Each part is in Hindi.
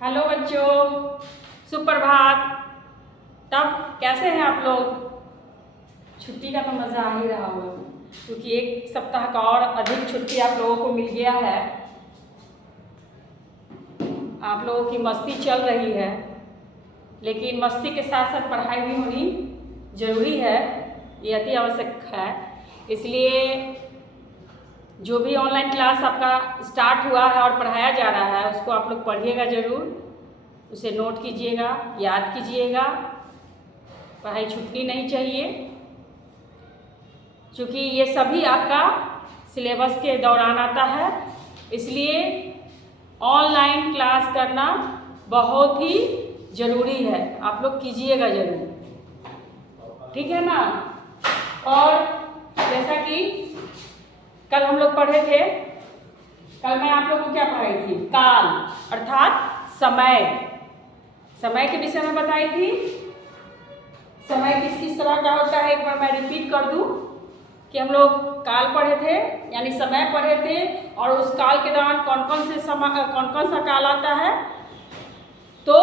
हेलो बच्चों, सुप्रभात। तब कैसे हैं आप लोग? छुट्टी का तो मज़ा आ ही रहा होगा, क्योंकि एक सप्ताह का और अधिक छुट्टी आप लोगों को मिल गया है। आप लोगों की मस्ती चल रही है, लेकिन मस्ती के साथ साथ पढ़ाई भी होनी ज़रूरी है, ये अति आवश्यक है। इसलिए जो भी ऑनलाइन क्लास आपका स्टार्ट हुआ है और पढ़ाया जा रहा है, उसको आप लोग पढ़िएगा ज़रूर, उसे नोट कीजिएगा, याद कीजिएगा। पढ़ाई छूटनी नहीं चाहिए, क्योंकि ये सभी आपका सिलेबस के दौरान आता है। इसलिए ऑनलाइन क्लास करना बहुत ही ज़रूरी है, आप लोग कीजिएगा ज़रूर, ठीक है ना। और जैसा कि कल हम लोग पढ़े थे, कल मैं आप लोगों को क्या पढ़ाई थी? काल अर्थात समय, समय के विषय में बताई थी। समय किस किस तरह का होता है, एक बार मैं रिपीट कर दूं कि हम लोग काल पढ़े थे, यानी समय पढ़े थे, और उस काल के दौरान कौन कौन सा काल आता है। तो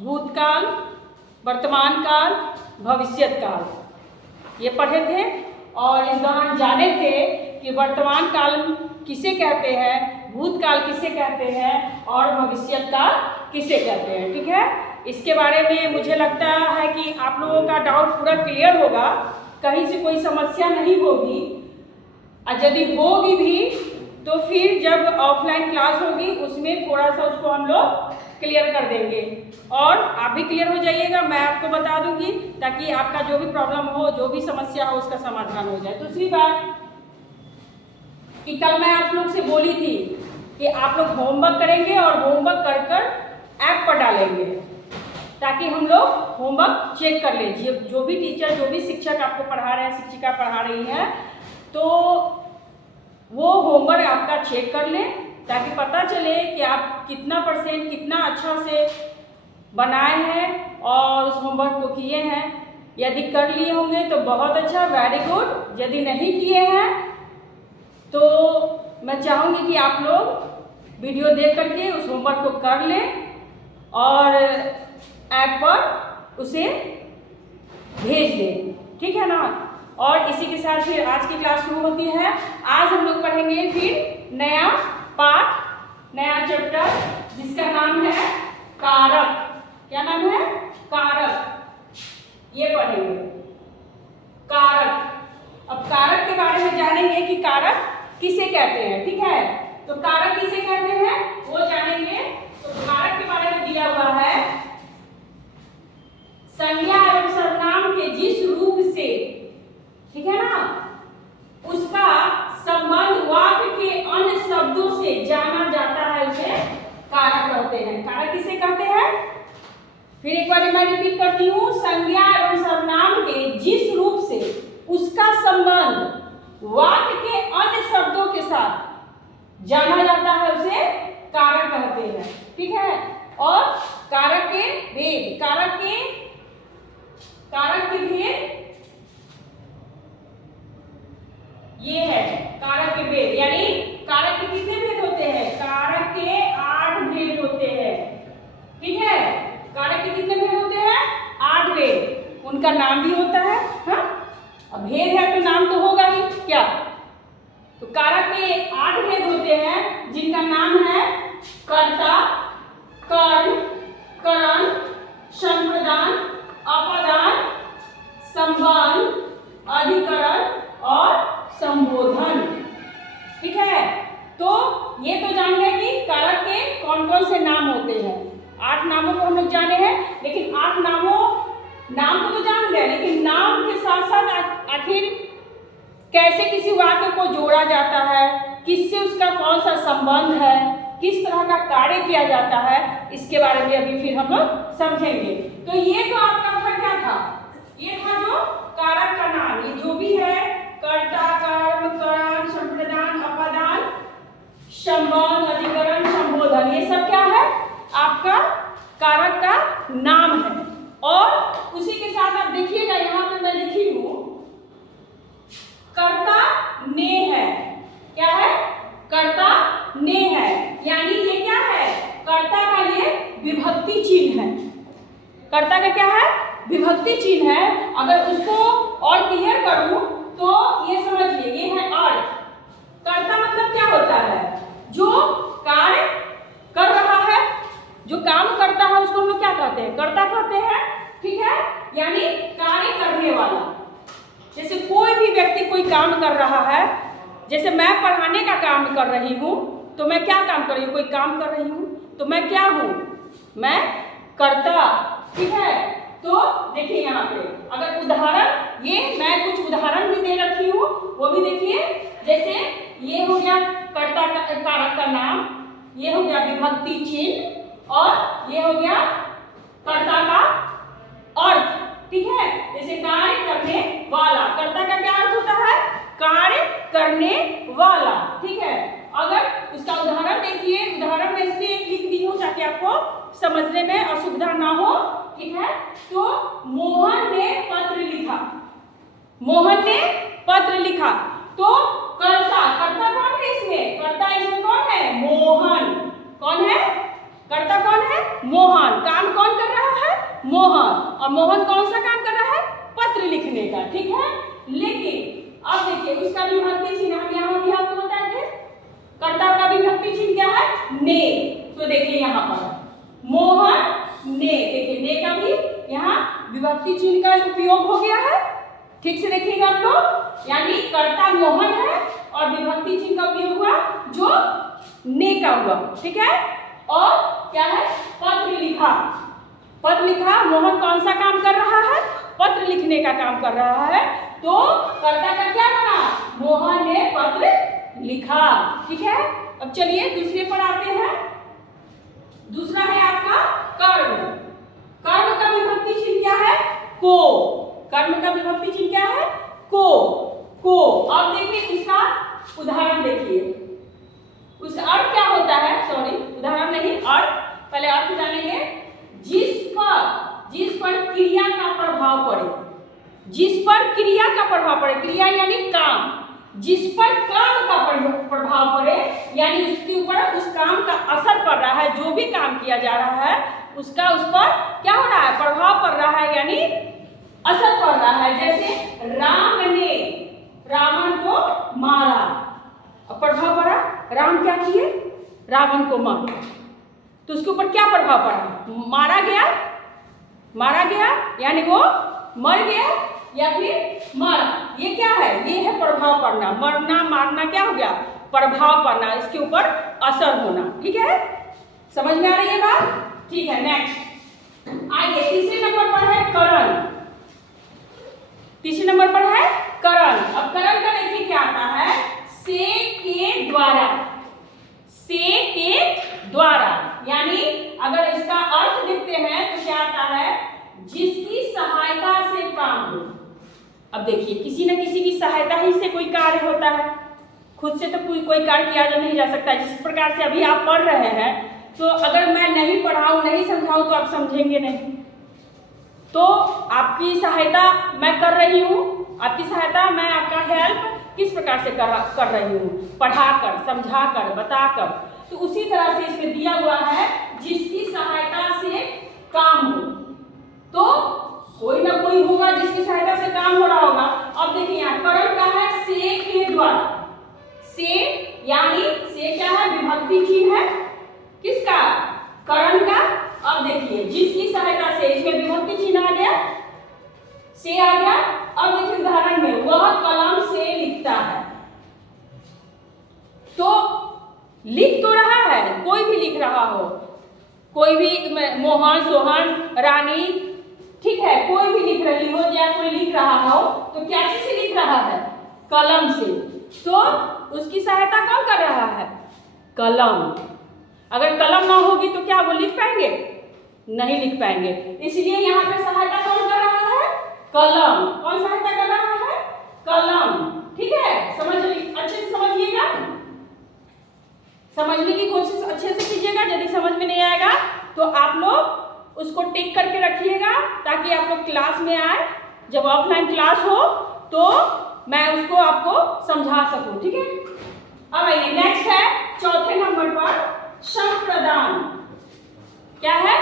भूतकाल, वर्तमान काल, भविष्यत काल, ये पढ़े थे। और इस दौरान जाने थे कि वर्तमान काल किसे कहते हैं, भूतकाल किसे कहते हैं, और भविष्यत काल किसे कहते हैं, ठीक है। इसके बारे में मुझे लगता है कि आप लोगों का डाउट पूरा क्लियर होगा, कहीं से कोई समस्या नहीं होगी। और यदि होगी भी तो फिर जब ऑफलाइन क्लास होगी उसमें थोड़ा सा उसको हम लोग क्लियर कर देंगे, और आप भी क्लियर हो जाइएगा, मैं आपको बता दूंगी, ताकि आपका जो भी प्रॉब्लम हो, जो भी समस्या हो, उसका समाधान हो जाए। दूसरी बात कि कल मैं आप लोग से बोली थी कि आप लोग होमवर्क करेंगे और होमवर्क कर कर ऐप पर डालेंगे, ताकि हम लोग होमवर्क चेक कर लें। जो भी टीचर, जो भी शिक्षक आपको पढ़ा रहे हैं, शिक्षिका पढ़ा रही है, तो वो होमवर्क आपका चेक कर लें, ताकि पता चले कि आप कितना % कितना अच्छा से बनाए हैं और उस होमवर्क को किए हैं। यदि कर लिए होंगे तो बहुत अच्छा, वेरी गुड। यदि नहीं किए हैं तो मैं चाहूँगी कि आप लोग वीडियो देख करके उस होमवर्क को कर लें और ऐप पर उसे भेज दें, ठीक है ना। और इसी के साथ फिर आज की क्लास शुरू होती है। आज हम लोग पढ़ेंगे फिर नया पाठ, नया चैप्टर, जिसका नाम है कारक। क्या नाम है? कारक। ये पढ़ेंगे कारक। अब कारक के बारे में जानेंगे कि कारक किसे कहते हैं, ठीक है। तो कारक किसे कहते हैं वो जानेंगे। तो कारक के बारे में दिया हुआ है, संज्ञा एवं सर्वनाम के जिस रूप से, ठीक है ना, उसका संबंध वाक्य के अन्य शब्दों से जाना जाता है, उसे कारक कहते हैं। कारक किसे कहते हैं? फिर एक बार मैं रिपीट करती हूँ, संज्ञा एवं सर्वनाम के जिस रूप से उसका संबंध वाक्य के अन्य शब्दों के साथ जाना जाता है, उसे कारक कहते हैं, ठीक है। और कारक के भेद, कारक के भेद ये है। कारक के भेद यानी कारक के कितने भेद होते हैं? कारक के 8 भेद होते हैं, ठीक है। कारक के कितने भेद होते हैं? 8 भेद। उनका नाम भी होता है, हाँ। अब भेद है तो नाम तो होगा ही, क्या। तो कारक के 8 भेद होते हैं, जिनका नाम है कर्ता, कर्ण, करण, संप्रदान, अपदान, संबंध, अधिकरण और संबोधन, ठीक है। तो ये तो जान गए कि कारक के कौन कौन से नाम होते हैं। 8 नामों को हम लोग जाने हैं, लेकिन 8 नाम को तो जान गए, लेकिन नाम के साथ साथ आखिर कैसे किसी वाक्य को जोड़ा जाता है, किससे उसका कौन सा संबंध है, किस तरह का कार्य किया जाता है, इसके बारे में अभी फिर हम लोग समझेंगे। तो ये तो आपका था, क्या था? ये था जो कारक का नाम, ये जो भी है, कर्ता, कर्म, करण, संप्रदान, अपदान, संबंध, अधिकरण, संबोधन, ये सब क्या है? आपका कारक का नाम है। और उसी के साथ आप देखिएगा, यहाँ पे मैं लिखी हूँ कर्ता ने है। क्या है? कर्ता ने है, यानी ये क्या है? कर्ता का ये कर्ता का क्या है? विभक्ति चिन्ह है। अगर उसको और क्लियर करूं तो ये समझिए, ये है अर्थ। कर्ता मतलब क्या होता है? जो कार्य कर रहा है, जो काम करता है, उसको हम लोग क्या कहते हैं? कर्ता कहते हैं। ठीक है, यानी कार्य करने वाला। जैसे कोई भी व्यक्ति कोई काम कर रहा है, जैसे मैं पढ़ाने का काम कर रही हूँ, तो मैं क्या काम कर रही हूँ? कोई काम कर रही हूँ, तो मैं क्या हूँ? मैं कर्ता। ठीक है, तो देखिए यहाँ पे अगर उदाहरण, ये मैं कुछ उदाहरण भी दे रखी हूँ, वो भी देखिए। जैसे ये हो गया कर्ता का कारक का नाम, ये हो गया विभक्ति चिन्ह, और ये हो गया कर्ता का अर्थ। ठीक है, जैसे कार्य करने वाला, कर्ता का क्या अर्थ होता है? कार्य करने वाला। ठीक है, अगर उसका उदाहरण देखिए, उदाहरण में इसलिए लिख दी हूँ ताकि आपको समझने में असुविधा ना हो। ठीक है, तो मोहन ने पत्र लिखा, मोहन ने पत्र लिखा, तो कर्ता, कर्ता कौन है इसमें? कर्ता इसमें कौन है? मोहन। कौन है? कर्ता कौन है? मोहन। काम कौन कर रहा है? मोहन। और मोहन कौन सा काम कर रहा है? पत्र लिखने का। ठीक है, लेकिन अब देखिए उसका विभक्ति चिन्ह हम यहाँ भी आपको बताए थे। कर्ता का विभक्ति चिन्ह क्या है? ने। तो देखिए यहाँ पर मोहन ने, देखिए ने का भी यहाँ विभक्ति चिन्ह का उपयोग हो गया है। ठीक से देखिएगा आप लोग, यानी कर्ता मोहन है और विभक्ति चिन्ह का उपयोग हुआ जो ने का हुआ। ठीक है, और क्या है? पत्र लिखा। पत्र लिखा, मोहन कौन सा काम कर रहा है? पत्र लिखने का काम कर रहा है, तो कर्ता का क्या बना? मोहन ने पत्र लिखा। ठीक है, अब चलिए दूसरे पर आते हैं। दूसरा है आपका कर्म। कर्म का विभक्ति चिन्ह क्या है? को। कर्म का विभक्ति चिन्ह क्या है? को। को। अब देखिए उसका उदाहरण देखिए, उसका अर्थ क्या होता है? सॉरी, उदाहरण नहीं, अर्थ। पहले अर्थ जानेंगे। जिस पर क्रिया का प्रभाव पड़े, जिस पर क्रिया का प्रभाव पड़े, क्रिया यानी काम, जिस पर काम का प्रभाव पड़े, यानी उसके ऊपर उस काम का असर पड़ रहा है, जो भी काम किया जा रहा है उसका उस पर क्या हो रहा है? प्रभाव पड़ रहा है, यानी असर पड़ रहा है। जैसे राम ने रावण को मारा, प्रभाव पड़ा, राम क्या किए? रावण को मारा, तो उसके ऊपर क्या प्रभाव पड़ा? मारा गया, मारा गया यानी वो मर गया या फिर मारा। ये क्या है? ये है प्रभाव पड़ना। मरना मारना क्या हो गया? प्रभाव पड़ना, इसके ऊपर असर होना। ठीक है, समझ में आ रही है बात? ठीक है, नेक्स्ट आइए तीसरे नंबर पर है करण। तीसरे नंबर पर है करण। अब करण का देखिए क्या आता है? से के द्वारा, से के द्वारा, यानी अगर इसका अर्थ देखते हैं तो क्या आता है? जिसकी सहायता से काम हो। अब देखिए किसी न किसी की सहायता ही से कोई कार्य होता है, खुद से तो कोई कार्य किया जा नहीं जा सकता। जिस प्रकार से अभी आप पढ़ रहे हैं, तो अगर मैं नहीं पढ़ाऊं, नहीं समझाऊं तो आप समझेंगे नहीं। तो आपकी सहायता मैं कर रही हूँ, आपकी सहायता मैं, आपका हेल्प किस प्रकार से कर रही हूँ? पढ़ाकर, समझाकर, बताकर। तो उसी तरह से इसमें दिया हुआ है जिसकी सहायता से काम हो, तो कोई ना कोई होगा जिसकी सहायता से काम हो रहा होगा। अब देखिए यहाँ करण का है से के द्वारा। से यानी से क्या है? विभक्ति चिन्ह है किसका? करण का। अब देखिए जिसकी सहायता से, इसमें विभक्ति चिन्ह आ गया, से आ गया। अब देखिए उदाहरण में वह कलम से लिखता है, तो लिख तो रहा है, कोई भी लिख रहा हो, कोई भी, मोहन, सोहन, रानी, ठीक है, कोई भी लिख रही हो या कोई लिख रहा हो, तो क्या चीज से लिख रहा है? कलम से। तो उसकी सहायता कौन कर रहा है? कलम। अगर कलम ना होगी तो क्या वो लिख पाएंगे? नहीं लिख पाएंगे। इसलिए यहाँ पे सहायता कौन कर रहा है? कलम। कौन सहायता कर रहा है? कलम। ठीक है, अच्छे से समझिएगा, समझने की कोशिश अच्छे से कीजिएगा। यदि समझ में नहीं आएगा तो आप लोग उसको टिक करके रखिएगा, ताकि आप लोग क्लास में आए, जब ऑफलाइन क्लास हो तो मैं उसको आपको समझा सकूं। ठीक है, अब आइए नेक्स्ट है चौथे नंबर पर संप्रदान। क्या है?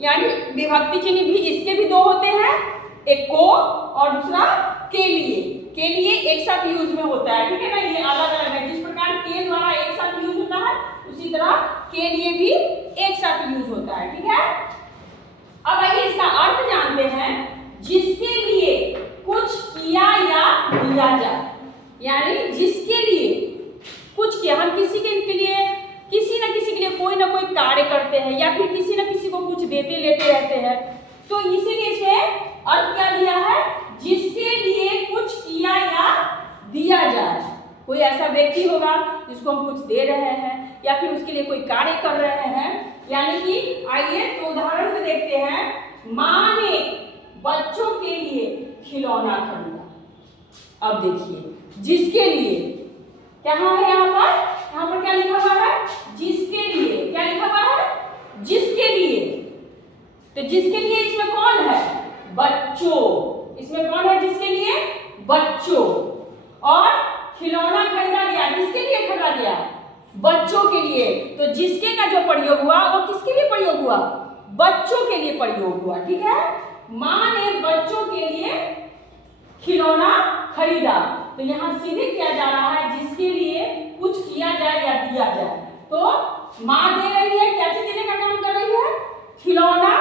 यानी विभक्ति चिन्ह भी इसके भी दो होते हैं, एक को और दूसरा के लिए। के लिए एक साथ यूज में होता है, ठीक है ना, ये अलग अलग है। जिस प्रकार के द्वारा एक साथ यूज होता है उसी तरह के लिए भी एक साथ यूज होता है, ठीक है। अब आइए इसका अर्थ जानते हैं। जिसके लिए कुछ किया या दिया जाए, यानी जिसके लिए कुछ किया, हम किसी के लिए किसी न किसी के लिए कोई ना कोई कार्य करते हैं या फिर किसी न किसी को कुछ देते लेते रहते हैं, तो इसीलिए इसमें अर्थ क्या दिया है, जिसके लिए कुछ किया या दिया जाए। कोई ऐसा व्यक्ति होगा जिसको हम कुछ दे रहे हैं या फिर उसके लिए कोई कार्य कर रहे हैं, यानी कि आइए तो उदाहरण से देखते हैं। माँ ने बच्चों के लिए खिलौना खरीदा। अब देखिए जिसके लिए क्या है, यहाँ पर क्या लिखा हुआ है, जिसके लिए। क्या लिखा हुआ है, जिसके लिए। तो जिसके लिए इसमें कौन है, बच्चों। इसमें कौन है जिसके लिए, बच्चों। और खिलौना खरीदा गया, किसके लिए खरीदा गया, बच्चों के लिए। तो जिसके का जो प्रयोग हुआ वो किसके लिए प्रयोग हुआ, बच्चों के लिए प्रयोग हुआ, ठीक है। माँ ने बच्चों के लिए खिलौना खरीदा, तो यहाँ सीधे किया जा रहा है जिसके लिए कुछ किया जाए या दिया जाए। तो माँ दे रही है, क्या चीज देने का काम कर रही है, खिलौना,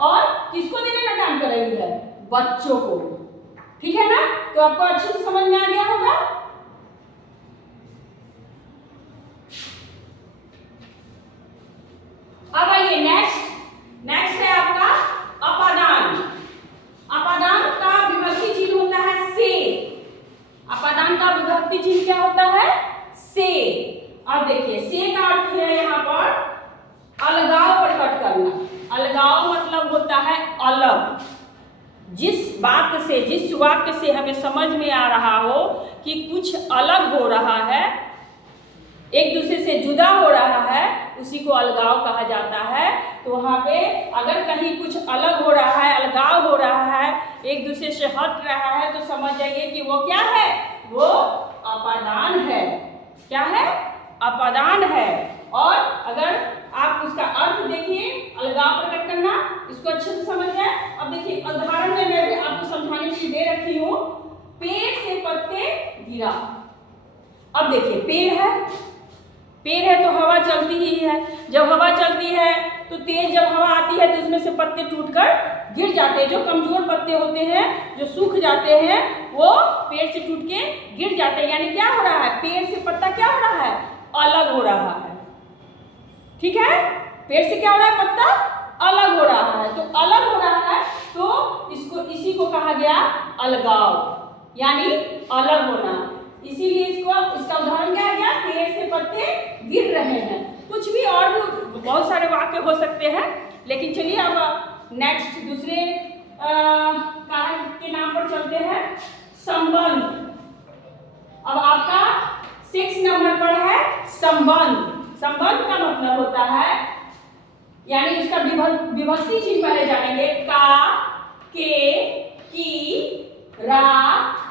और किसको देने का काम कर रही है, बच्चों को, ठीक है ना। तो आपको अच्छे से समझ में आ गया होगा। अब आइए नेक्स्ट है आपका अपादान। अपादान का विभक्ति चिन्ह होता है से। अपादान का विभक्ति चिन्ह क्या होता है, से। अब देखिए से का अर्थ है यहाँ पर अलगाव प्रकट करना। अलगाव मतलब होता है अलग। जिस बात से, जिस वाक्य से हमें समझ में आ रहा हो कि कुछ अलग हो रहा है, एक दूसरे से जुदा हो रहा है, उसी को अलगाव कहा जाता है। तो वहाँ पे अगर कहीं कुछ अलग हो रहा है, अलगाव हो रहा है, एक दूसरे से हट रहा है, तो समझ जाइए कि वो क्या है, वो अपादान है। क्या है, अपादान है। और अगर आप उसका अर्थ देखिए, अलगाव प्रकट करना, इसको अच्छे से समझ जाए। अब देखिए उदाहरण में मैं भी आपको समझाने के लिए दे रखी हूँ। पेड़ से पत्ते गिरा। अब देखिए पेड़ है तो हवा चलती ही है। जब हवा चलती है तो तेज जब हवा आती है तो उसमें से पत्ते टूटकर गिर जाते हैं। जो कमजोर पत्ते होते हैं, जो सूख जाते हैं, वो पेड़ से टूट के गिर जाते हैं। यानी क्या हो रहा है, पेड़ से पत्ता क्या हो रहा है, अलग हो रहा है, ठीक है। पेड़ से क्या हो रहा है, पत्ता अलग हो रहा है। तो अलग हो रहा है तो इसी को कहा गया अलगाव, यानी अलग होना। इसीलिए इसका उदाहरण क्या आ गया, पेड़ से पत्ते गिर रहे हैं। कुछ भी और भी बहुत सारे वाक्य हो सकते हैं, लेकिन चलिए अब नेक्स्ट दूसरे कारण के नाम पर चलते हैं। संबंध। अब आपका 6 नंबर पर है संबंध। संबंध का मतलब होता है, यानी इसका विभक्ति चिन्ह पहले जानेंगे। का, के, की, रा,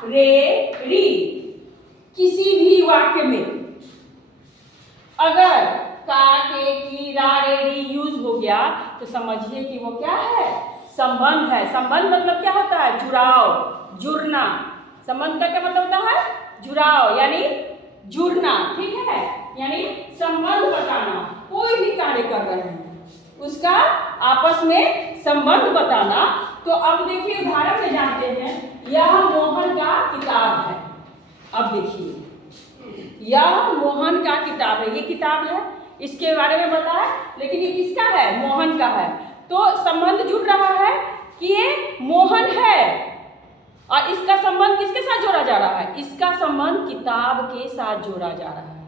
रे, री। किसी भी वाक्य में अगर का, के, की, रा, रे, री यूज हो गया तो समझिए कि वो क्या है, संबंध है। संबंध मतलब क्या होता है, जुड़ाव, जुड़ना। संबंध का क्या मतलब होता है, जुड़ाव, यानी जुड़ना, ठीक है। यानी संबंध बताना, कोई भी कार्य कर रहे हैं उसका आपस में संबंध बताना। तो अब देखिए उदाहरण में जानते हैं। यह मोहन का किताब है। अब देखिए यह मोहन का किताब है, ये किताब है, इसके बारे में बताया, लेकिन ये किसका है, मोहन का है। तो संबंध जुड़ रहा है कि ये मोहन है, और इसका संबंध किसके साथ जोड़ा जा रहा है, इसका संबंध किताब के साथ जोड़ा जा रहा है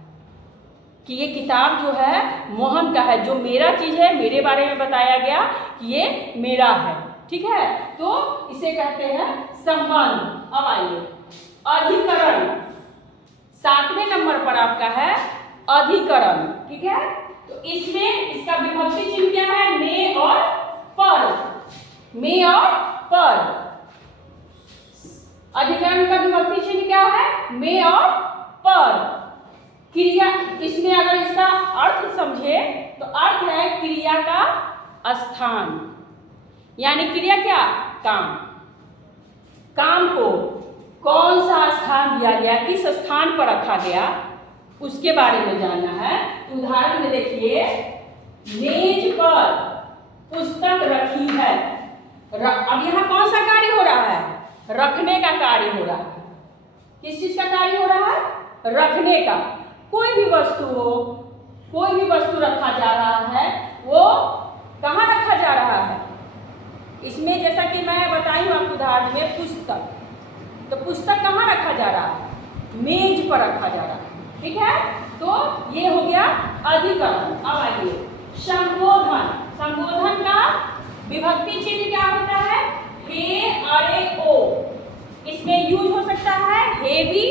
कि ये किताब जो है मोहन का है। जो मेरा चीज है, मेरे बारे में बताया गया कि ये मेरा है, ठीक है। तो इसे कहते हैं संबंध। अब आइए अधिकरण। 7वें नंबर पर आपका है अधिकरण, ठीक है। तो इसमें इसका विभक्ति चिन्ह क्या है, में और पर। में और पर। अधिकरण का विभक्ति चिन्ह क्या है, में और पर। क्रिया, इसमें अगर इसका अर्थ समझे तो अर्थ है क्रिया का स्थान। यानी क्रिया क्या? काम। काम को कौन सा स्थान दिया गया, किस स्थान पर रखा गया, उसके बारे में जानना है। उदाहरण में देखिए, मेज पर पुस्तक रखी है। अब यहाँ कौन सा कार्य हो रहा है? रखने का कार्य हो रहा है। किस चीज का कार्य हो रहा है? रखने का। कोई भी वस्तु हो, कोई भी वस्तु रखा जा रहा है, वो कहाँ रखा जा रहा है? इसमें जैसा कि मैं बताई हूँ आपको उदाहरण में, पुस्तक, तो पुस्तक कहाँ रखा जा रहा है? मेज पर रखा जा रहा है। ठीक है, तो ये हो गया अधिकरण। अब आइए संबोधन। संबोधन का विभक्ति चिन्ह क्या होता है? हे, अरे, ओ। इसमें यूज हो सकता है हे भी,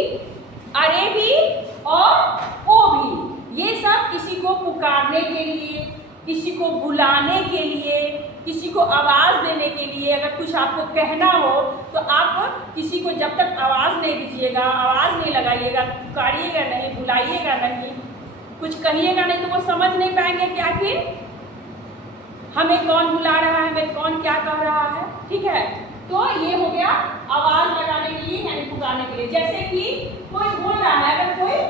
अरे भी और ओ भी। ये सब किसी को पुकारने के लिए, किसी को बुलाने के लिए, किसी को आवाज़ देने के लिए। अगर कुछ आपको कहना हो तो आप किसी को जब तक आवाज़ नहीं दीजिएगा, आवाज़ नहीं लगाइएगा, पुकारिएगा नहीं, बुलाइएगा नहीं, कुछ कहिएगा नहीं, तो वो समझ नहीं पाएंगे कि आखिर हमें कौन बुला रहा है, हमें कौन क्या कह रहा है। ठीक है, तो ये हो गया आवाज़ लगाने के लिए यानी पुकारने के लिए। जैसे कि कोई बोल रहा है, अगर कोई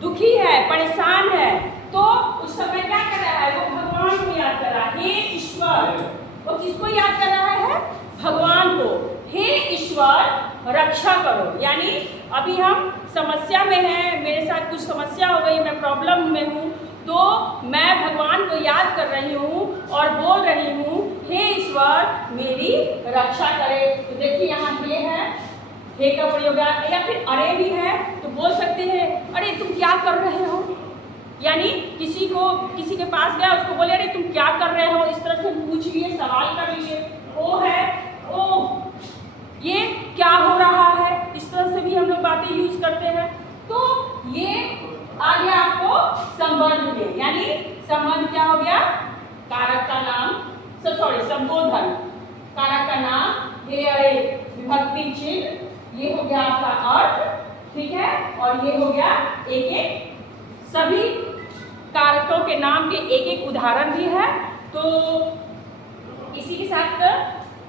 दुखी है, परेशान है, तो उस समय क्या कर रहा है? वो भगवान को याद कर रहा है, हे ईश्वर। वो किसको याद कर रहा है? भगवान को। हे ईश्वर रक्षा करो। यानी अभी हम समस्या में हैं, मेरे साथ कुछ समस्या हो गई, मैं प्रॉब्लम में हूँ, तो मैं भगवान को याद कर रही हूँ और बोल रही हूँ, हे ईश्वर मेरी रक्षा करे। तो देखिए यहाँ हे है, हे का प्रयोग है, या फिर अरे भी है, तो बोल सकते हैं अरे तुम क्या कर रहे हो। यानी किसी के पास गया, उसको बोले अरे तुम क्या कर रहे हो, इस तरह से पूछ लिए, सवाल कर लिए। ओ है, ओ ये क्या हो रहा है, इस तरह से भी हम लोग बातें यूज करते हैं। तो ये आ गया आपको संबंध में, यानी संबंध क्या हो गया? कारक का नाम, संबोधन, कारक का नाम, हे, अरे, विभक्ति चिन्ह, ये हो गया आपका अर्थ। ठीक है, और ये हो गया एक एक, सभी कारकों के नाम के एक एक उदाहरण भी है। तो इसी के साथ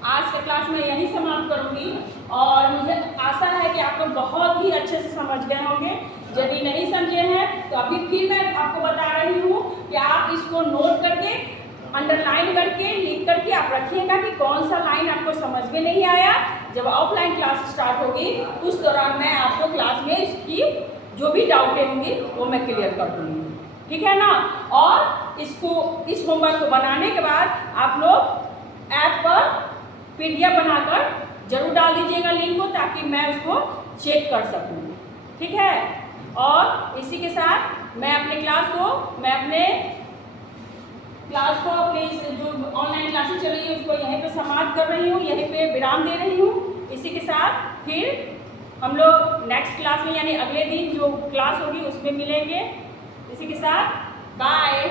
आज का क्लास में यही समाप्त करूंगी और मुझे आशा है कि आप लोग बहुत ही अच्छे से समझ गए होंगे। यदि नहीं समझे हैं तो अभी फिर मैं आपको बता रही हूँ कि आप इसको नोट करके, अंडरलाइन करके, लिख करके आप रखिएगा कि कौन सा लाइन आपको समझ में नहीं आया। जब ऑफलाइन क्लास स्टार्ट होगी उस दौरान मैं आपको क्लास में इसकी जो भी डाउटें होंगी वो मैं क्लियर कर दूँगी। ठीक है ना? और इस होमवर्क को बनाने के बाद आप लोग ऐप पर PDF बनाकर जरूर डाल दीजिएगा लिंक को, ताकि मैं उसको चेक कर सकूँ। ठीक है, और इसी के साथ मैं अपने क्लास को अपने जो ऑनलाइन क्लासेस चल रही है उसको यहीं पे समाप्त कर रही हूँ, यहीं पे विराम दे रही हूँ। इसी के साथ फिर हम लोग नेक्स्ट क्लास में यानी अगले दिन जो क्लास होगी उसमें मिलेंगे। इसी के साथ बाय।